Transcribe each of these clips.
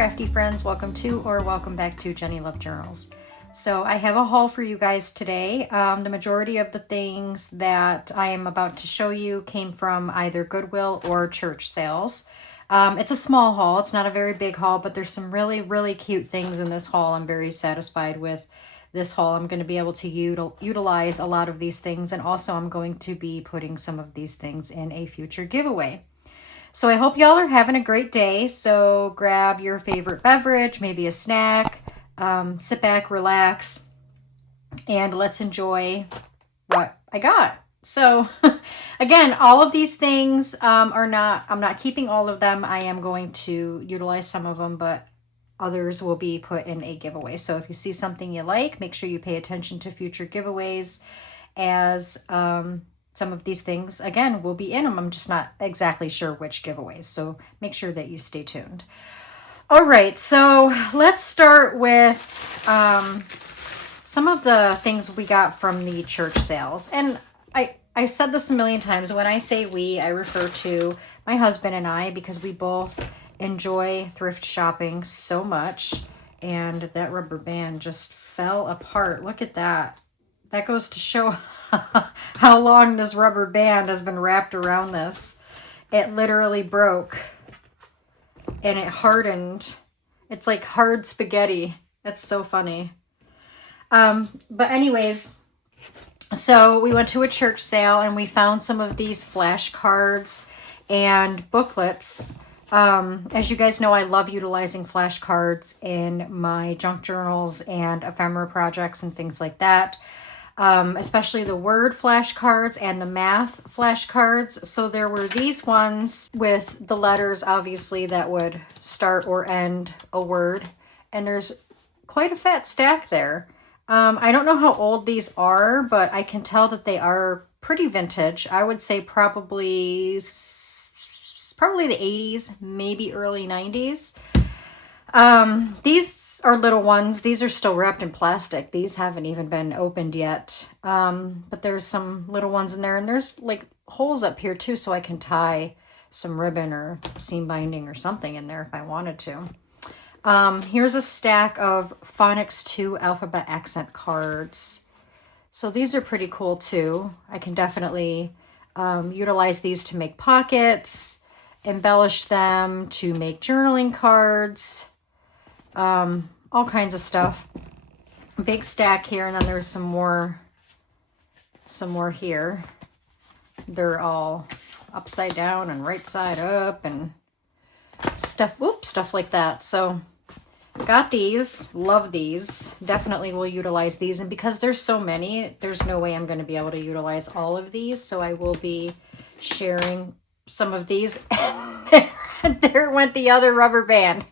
crafty friends, welcome to or welcome back to Jenny Love Journals. So I have a haul for you guys today. The majority of the things that I am about to show you came from either Goodwill or church sales. It's a small haul. It's not a very big haul, but there's some really, really cute things in this haul. I'm very satisfied with this haul. I'm going to be able to utilize a lot of these things, and also I'm going to be putting some of these things in a future giveaway. So I hope y'all are having a great day. So grab your favorite beverage, maybe a snack, sit back, relax, and let's enjoy what I got. So again, all of these things I'm not keeping all of them. I am going to utilize some of them, but others will be put in a giveaway. So if you see something you like, make sure you pay attention to future giveaways, as some of these things, again, will be in them. I'm just not exactly sure which giveaways, so make sure that you stay tuned. All right, so let's start with some of the things we got from the church sales. And I've said this a million times. When I say we, I refer to my husband and I, because we both enjoy thrift shopping so much. And that rubber band just fell apart. Look at that. That goes to show how long this rubber band has been wrapped around this. It literally broke and it hardened. It's like hard spaghetti. That's so funny. But anyways, so we went to a church sale and we found some of these flashcards and booklets. As you guys know, I love utilizing flashcards in my junk journals and ephemera projects and things like that. Especially the word flashcards and the math flashcards. So there were these ones with the letters, obviously, that would start or end a word. And there's quite a fat stack there. I don't know how old these are, but I can tell that they are pretty vintage. I would say probably the 80s, maybe early 90s. These are little ones. These are still wrapped in plastic. These haven't even been opened yet. But there's some little ones in there, and there's like holes up here too, so I can tie some ribbon or seam binding or something in there if I wanted to. Here's a stack of Phonics 2 alphabet accent cards. So these are pretty cool too. I can definitely utilize these to make pockets, embellish them to make journaling cards, all kinds of stuff. Big stack here, and then there's some more here. They're all upside down and right side up and stuff like that. So got these, love these, definitely will utilize these. And because there's so many, there's no way I'm going to be able to utilize all of these, so I will be sharing some of these. There went the other rubber band.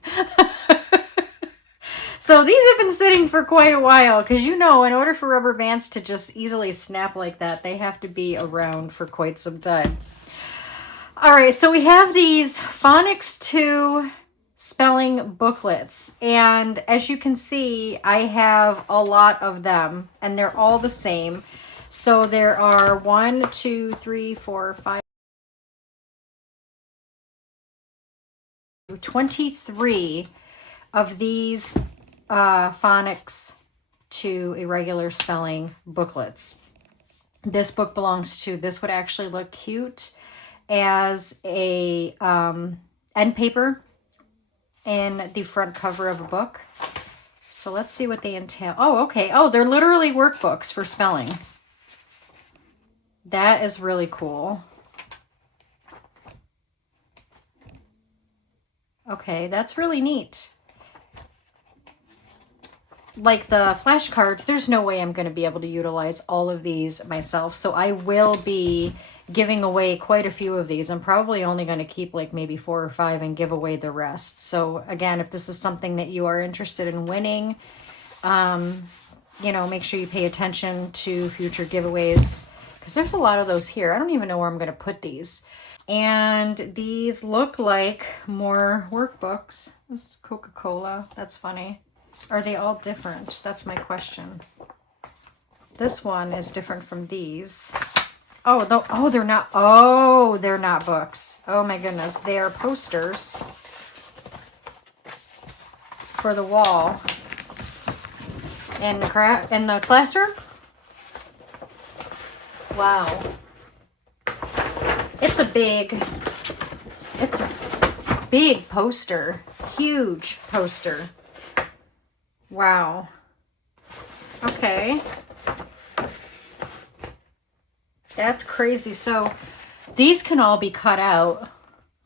So these have been sitting for quite a while, because in order for rubber bands to just easily snap like that, they have to be around for quite some time. All right, so we have these Phonics 2 spelling booklets, and as you can see, I have a lot of them, and they're all the same. So there are 1, 2, 3, 4, 5, 23 of these Phonics 2 irregular spelling booklets. This book belongs to, this would actually look cute as a end paper in the front cover of a book. So let's see what they entail. Oh, okay. Oh, they're literally workbooks for spelling. That is really cool. Okay, that's really neat. Like the flashcards, there's no way I'm going to be able to utilize all of these myself. So I will be giving away quite a few of these. I'm probably only going to keep like maybe 4 or 5 and give away the rest. So again, if this is something that you are interested in winning, make sure you pay attention to future giveaways, because there's a lot of those here. I don't even know where I'm going to put these. And these look like more workbooks. This is Coca-Cola. That's funny. Are they all different? That's my question. This one is different from these. Oh, no. Oh, they're not. Oh, they're not books. Oh my goodness. They are posters. for the wall in the classroom. Wow. It's a big poster. Huge poster. Wow. Okay. That's crazy. So these can all be cut out.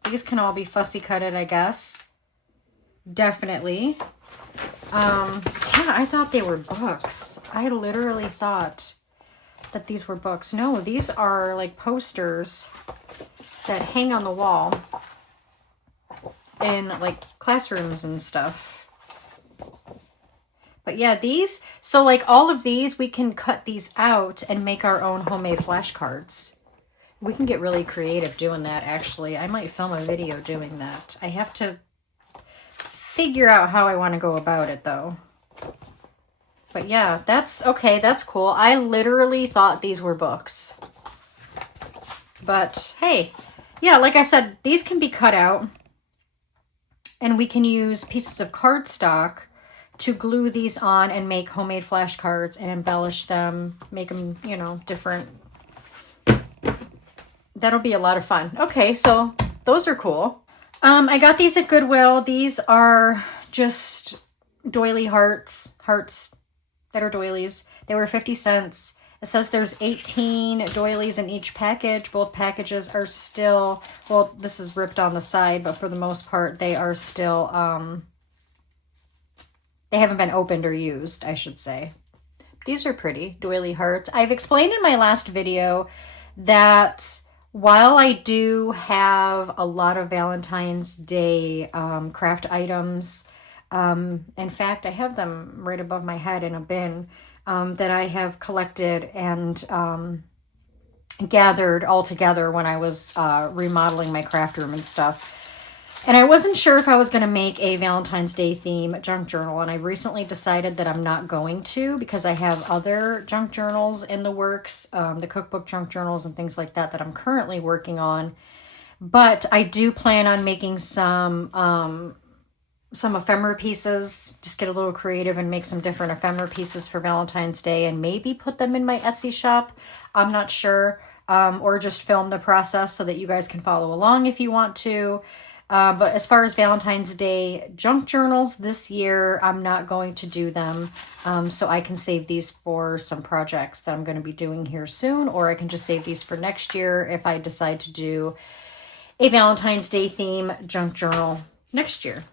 These can all be fussy cutted, I guess. Definitely. Yeah, I thought they were books. I literally thought that these were books. No, these are like posters that hang on the wall in like classrooms and stuff. But yeah, these, so like all of these, we can cut these out and make our own homemade flashcards. We can get really creative doing that, actually. I might film a video doing that. I have to figure out how I want to go about it, though. But yeah, that's okay. That's cool. I literally thought these were books. But hey, yeah, like I said, these can be cut out. And we can use pieces of cardstock to glue these on and make homemade flashcards and embellish them, make them, you know, different. That'll be a lot of fun. Okay, so those are cool. I got these at Goodwill. These are just doily hearts that are doilies. They were 50 cents. It says there's 18 doilies in each package. Both packages are still, well, this is ripped on the side, but for the most part, they are still, they haven't been opened or used, I should say. These are pretty, doily hearts. I've explained in my last video that while I do have a lot of Valentine's Day craft items, in fact, I have them right above my head in a bin that I have collected and gathered all together when I was remodeling my craft room and stuff. And I wasn't sure if I was going to make a Valentine's Day theme junk journal, and I recently decided that I'm not going to because I have other junk journals in the works, the cookbook junk journals and things like that that I'm currently working on. But I do plan on making some ephemera pieces, just get a little creative and make some different ephemera pieces for Valentine's Day and maybe put them in my Etsy shop. I'm not sure. Or just film the process so that you guys can follow along if you want to. But as far as Valentine's Day junk journals this year, I'm not going to do them. So I can save these for some projects that I'm going to be doing here soon, or I can just save these for next year if I decide to do a Valentine's Day theme junk journal next year.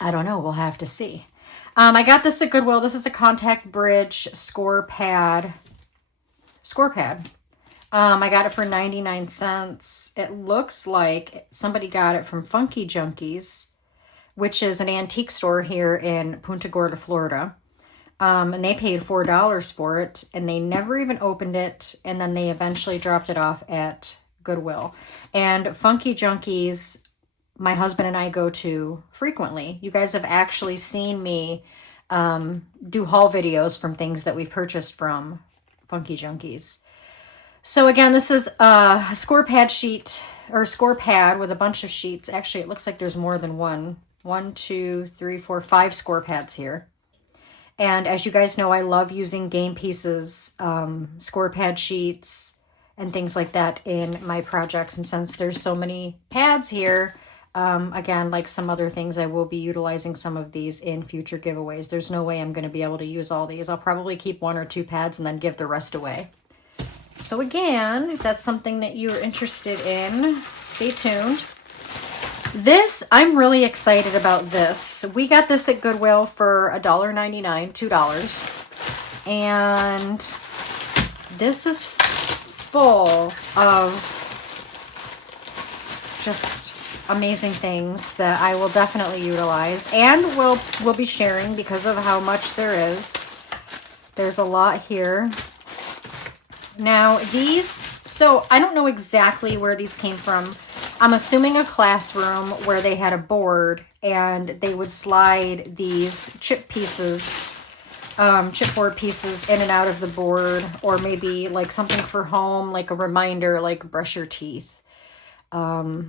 I don't know. We'll have to see. I got this at Goodwill. This is a contact bridge score pad. I got it for 99 cents. It looks like somebody got it from Funky Junkies, which is an antique store here in Punta Gorda, Florida. And they paid $4 for it, and they never even opened it, and then they eventually dropped it off at Goodwill. And Funky Junkies, my husband and I go to frequently. You guys have actually seen me do haul videos from things that we've purchased from Funky Junkies. So again, this is a score pad sheet, or score pad with a bunch of sheets. Actually, it looks like there's more than one. 1, 2, 3, 4, 5 score pads here. And as you guys know, I love using game pieces, score pad sheets, and things like that in my projects. And since there's so many pads here, again, like some other things, I will be utilizing some of these in future giveaways. There's no way I'm going to be able to use all these. I'll probably keep 1 or 2 pads and then give the rest away. So again, if that's something that you're interested in, stay tuned. This, I'm really excited about this. We got this at Goodwill for $1.99, $2. And this is full of just amazing things that I will definitely utilize and will be sharing because of how much there is. There's a lot here. Now these, so I don't know exactly where these came from. I'm assuming a classroom where they had a board and they would slide these chipboard pieces in and out of the board, or maybe like something for home, like a reminder, like brush your teeth. Oh,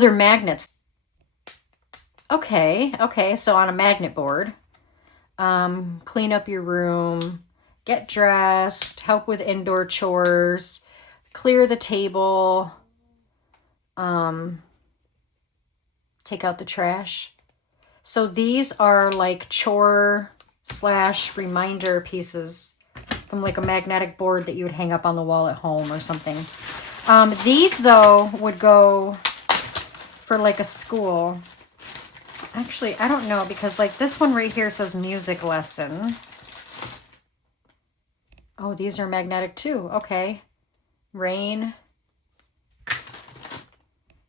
they're magnets. Okay, so on a magnet board. Clean up your room, get dressed, help with indoor chores, clear the table, take out the trash. So these are like chore / reminder pieces from like a magnetic board that you would hang up on the wall at home or something. These though would go for like a school. Actually, I don't know, because like this one right here says music lesson. Oh, these are magnetic too. Okay. Rain.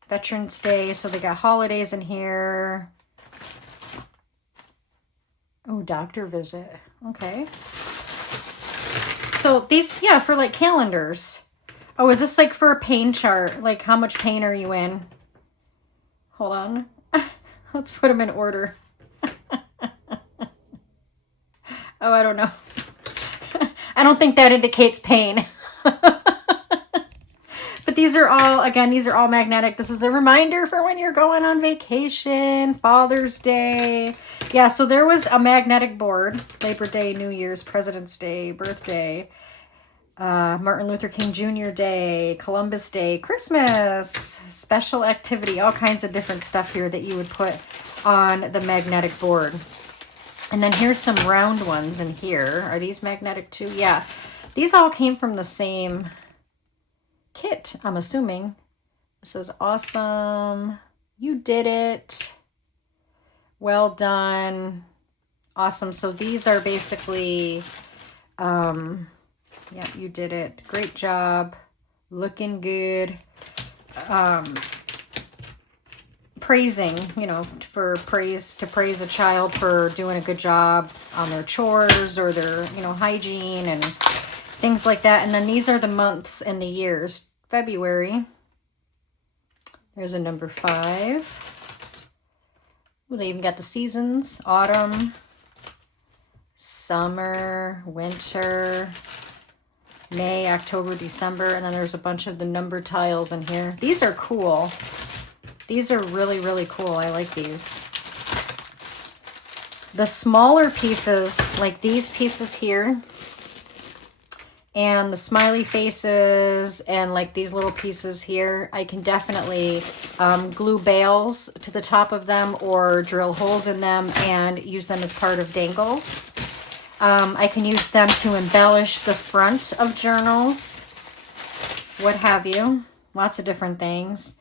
Veterans Day. So they got holidays in here. Oh, doctor visit. Okay. So these, yeah, for like calendars. Oh, is this like for a pain chart? Like how much pain are you in? Hold on. Let's put them in order. Oh, I don't know. I don't think that indicates pain. But these are all, again, these are all magnetic. This is a reminder for when you're going on vacation, Father's Day. Yeah, so there was a magnetic board. Labor Day, New Year's, President's Day, birthday, Martin Luther King Jr. Day, Columbus Day, Christmas, special activity, all kinds of different stuff here that you would put on the magnetic board. And then here's some round ones in here. Are these magnetic too? Yeah. These all came from the same kit, I'm assuming. This is awesome. You did it. Well done. Awesome. So these are basically, yeah, you did it. Great job. Looking good. Praising, you know, for praise, to praise a child for doing a good job on their chores or their, you know, hygiene and things like that. And then these are the months and the years. February. There's a number 5. Ooh, they even got the seasons. Autumn, summer, winter, May, October, December. And then there's a bunch of the number tiles in here. These are cool. These are really, really cool. I like these. The smaller pieces, like these pieces here, and the smiley faces, and like these little pieces here, I can definitely glue bails to the top of them or drill holes in them and use them as part of dangles. I can use them to embellish the front of journals, what have you. Lots of different things.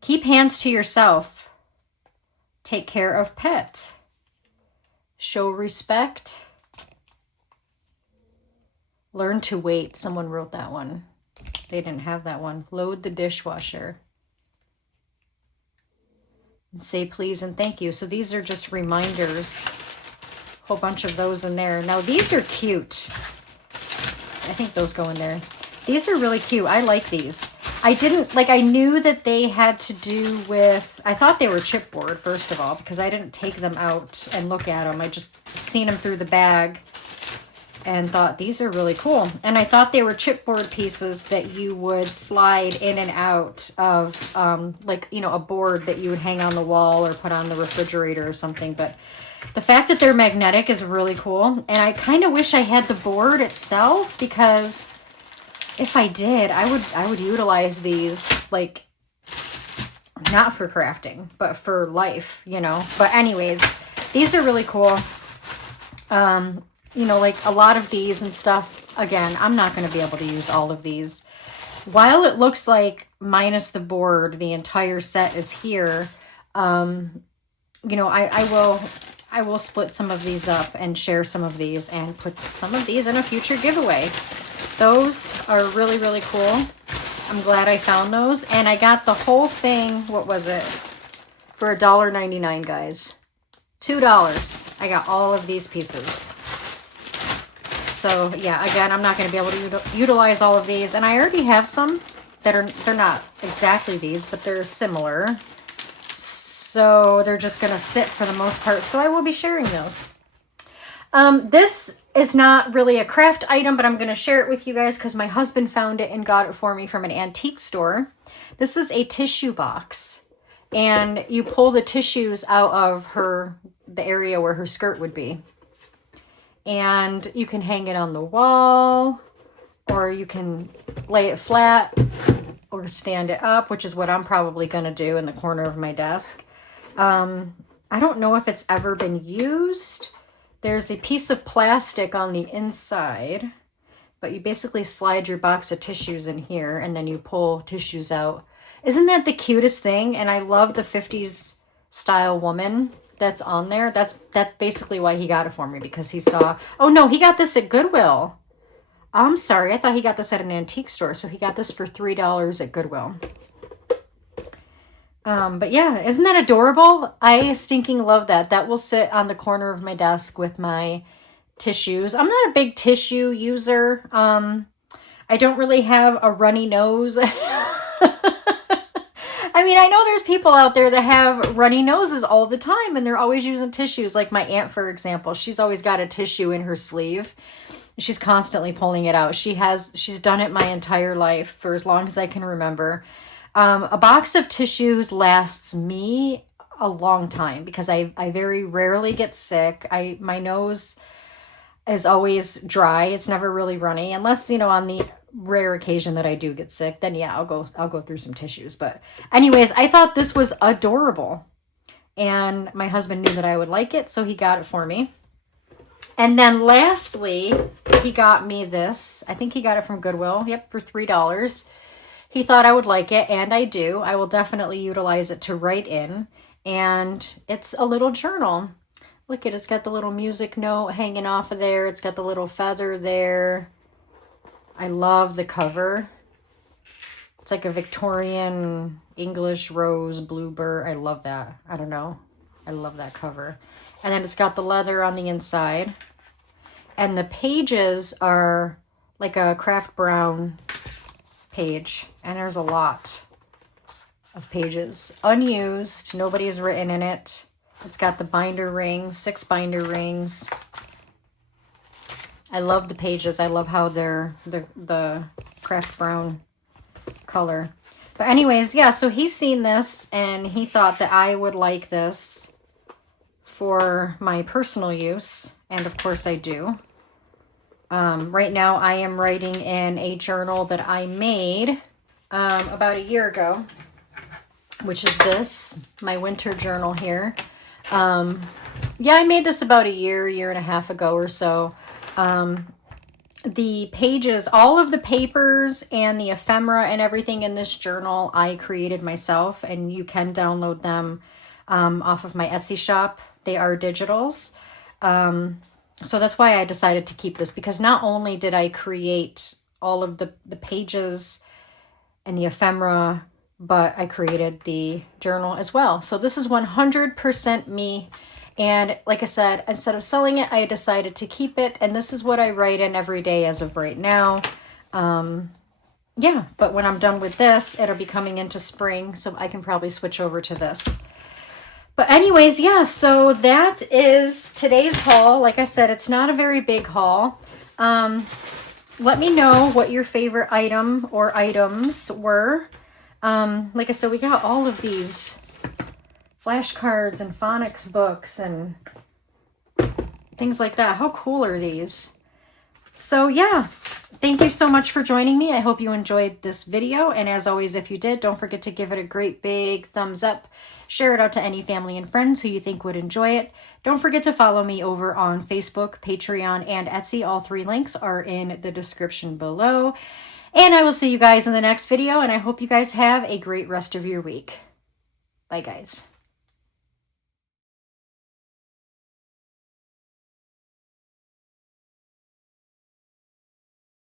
Keep hands to yourself. Take care of pet. Show respect. Learn to wait. Someone wrote that one. They didn't have that one. Load the dishwasher. And say please and thank you. So these are just reminders. A whole bunch of those in there. Now these are cute. I think those go in there. These are really cute. I like these. I didn't, like, I knew that they had to do with, I thought they were chipboard, first of all, because I didn't take them out and look at them. I just seen them through the bag and thought these are really cool. And I thought they were chipboard pieces that you would slide in and out of, like, you know, a board that you would hang on the wall or put on the refrigerator or something. But the fact that they're magnetic is really cool. And I kind of wish I had the board itself, because if I did, I would utilize these, like, not for crafting, but for life, you know. But anyways, these are really cool. You know, like a lot of these and stuff, again, I'm not going to be able to use all of these. While it looks like minus the board, the entire set is here, you know, I will split some of these up and share some of these and put some of these in a future giveaway. Those are really, really cool. I'm glad I found those. And I got the whole thing, what was it? For $1.99, guys. $2. I got all of these pieces. So, yeah, again, I'm not going to be able to utilize all of these. And I already have some that they're not exactly these, but they're similar. So they're just going to sit for the most part. So I will be sharing those. This is not really a craft item, but I'm going to share it with you guys because my husband found it and got it for me from an antique store. This is a tissue box. and you pull the tissues out of the area where her skirt would be. And you can hang it on the wall, or you can lay it flat or stand it up, which is what I'm probably going to do in the corner of my desk. I don't know if it's ever been used. There's a piece of plastic on the inside, but you basically slide your box of tissues in here and then you pull tissues out. Isn't that the cutest thing? And I love the 50s style woman that's on there. That's basically why he got it for me, because he saw, oh no, he got this at Goodwill. I'm sorry, I thought he got this at an antique store, so he got this for $3 at Goodwill. But yeah, isn't that adorable? I stinking love that. That will sit on the corner of my desk with my tissues. I'm not a big tissue user. I don't really have a runny nose. I mean, I know there's people out there that have runny noses all the time and they're always using tissues. Like my aunt, for example, she's always got a tissue in her sleeve. She's constantly pulling it out. She's done it my entire life for as long as I can remember. A box of tissues lasts me a long time because I very rarely get sick. My nose is always dry. It's never really runny, unless, on the rare occasion that I do get sick, then yeah, I'll go through some tissues. But anyways, I thought this was adorable. And my husband knew that I would like it, so he got it for me. And then lastly, he got me this. I think he got it from Goodwill. Yep, for $3. He thought I would like it, and I do. I will definitely utilize it to write in. And it's a little journal. Look at it. It's got the little music note hanging off of there. It's got the little feather there. I love the cover. It's like a Victorian English rose bluebird. I love that. I don't know. I love that cover. And then it's got the leather on the inside. And the pages are like a craft brown page. And there's a lot of pages. Unused. Nobody's written in it. It's got the binder rings, 6 binder rings. I love the pages. I love how they're the craft brown color. But anyways, yeah, so he's seen this and he thought that I would like this for my personal use. And of course I do. Right now I am writing in a journal that I made about a year ago, which is this, my winter journal here. Yeah, I made this about a year and a half ago or so. The pages, all of the papers and the ephemera and everything in this journal, I created myself, and you can download them off of my Etsy shop. They are digitals. So that's why I decided to keep this, because not only did I create all of the pages and the ephemera, but I created the journal as well. So this is 100% me. And like I said, instead of selling it, I decided to keep it. And this is what I write in every day as of right now. Yeah, but when I'm done with this, it'll be coming into spring, so I can probably switch over to this. But anyways, yeah, so that is today's haul. Like I said, it's not a very big haul. Let me know what your favorite item or items were. Like I said, we got all of these flashcards and phonics books and things like that. How cool are these? So yeah, thank you so much for joining me. I hope you enjoyed this video. And as always, if you did, don't forget to give it a great big thumbs up. Share it out to any family and friends who you think would enjoy it. Don't forget to follow me over on Facebook, Patreon, and Etsy. All 3 links are in the description below. And I will see you guys in the next video. And I hope you guys have a great rest of your week. Bye, guys.